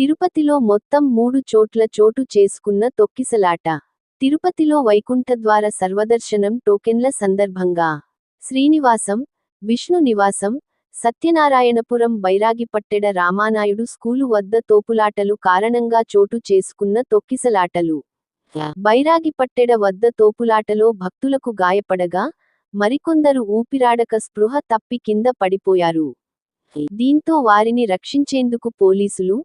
తిరుపతిలో మొత్తం మూడు చోట్ల చోటు చేసుకున్న తొక్కిసలాట. తిరుపతిలో వైకుంఠద్వార సర్వదర్శనం టోకెన్ల సందర్భంగా. శ్రీనివాసం విష్ణు నివాసం సత్యనారాయణపురం బైరాగిపట్టెడ రామానాయుడు స్కూలు వద్ద తోపులాటలు కారణంగా చోటు చేసుకున్న తొక్కిసలాటలు. బైరాగిపట్టెడ వద్ద తోపులాటలో భక్తులకు గాయపడగా మరికొందరు ఊపిరాడక స్పృహ తప్పి కింద పడిపోయారు. దీంతో వారిని రక్షించేందుకు పోలీసులు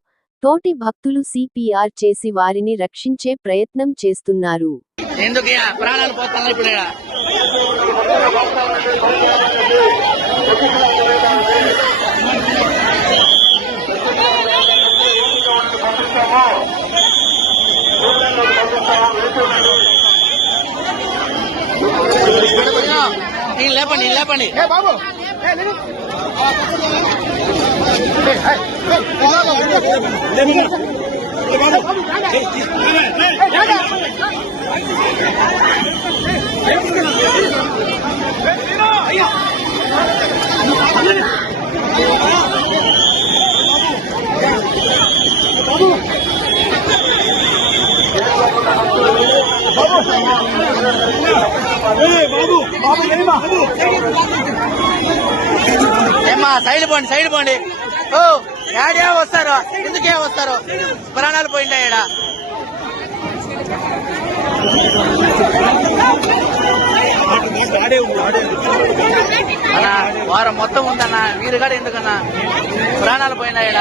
తోటి భక్తులు సిపిఆర్ చేసి వారిని రక్షించే ప్రయత్నం చేస్తున్నారు. ఎందుకు ఇక ప్రాణాలు బాబు బాబు బాబు బాబు ఏమ్మా సైడ్ పోండి సైడ్ పోండి. ఓ యాడే వస్తారు ఎందుకే వస్తారు? ప్రాణాలు పోయిండా ఈడ? అన్నా వారం మొత్తం ఉందన్నా మీరు కూడా ఎందుకన్నా? ప్రాణాలు పోయినా ఈడ?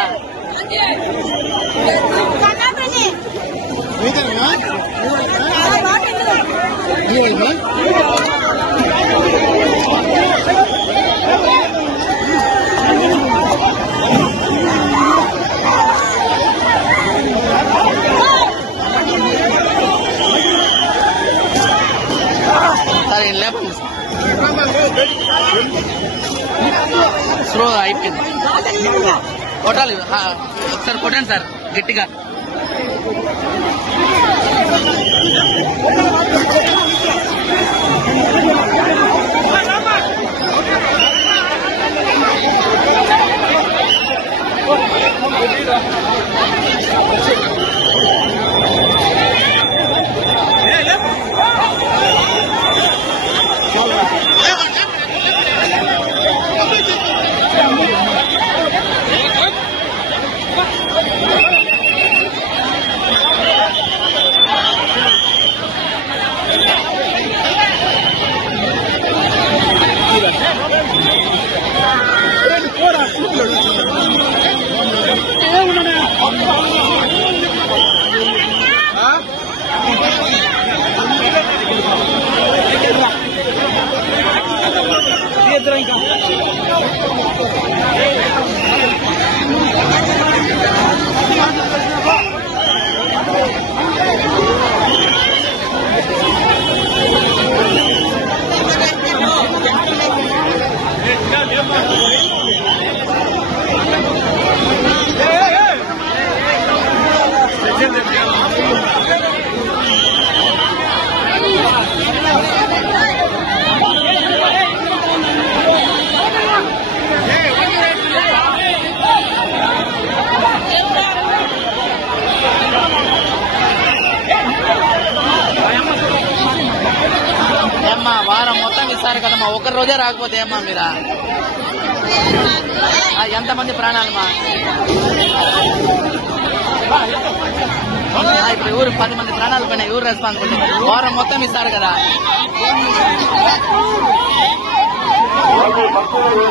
సరే లేపండి స్లో అయిపోయింది. కొట్టాలి. ఒకసారి కొట్టండి సార్. గట్టిగా. ఏమ్మా వారం మొత్తం ఇస్తారు కదమ్మా ఒక్క రోజే రాకపోతే ఏమ్మా మీరా? ఎంతమంది ప్రాణాలమ్మా ఇప్పుడు ఊరు పది మంది ప్రాణాలు పోయినాయి ఊరు రెస్పాన్సిబిలిటీ వారం మొత్తం ఇస్తారు కదా. భక్తులు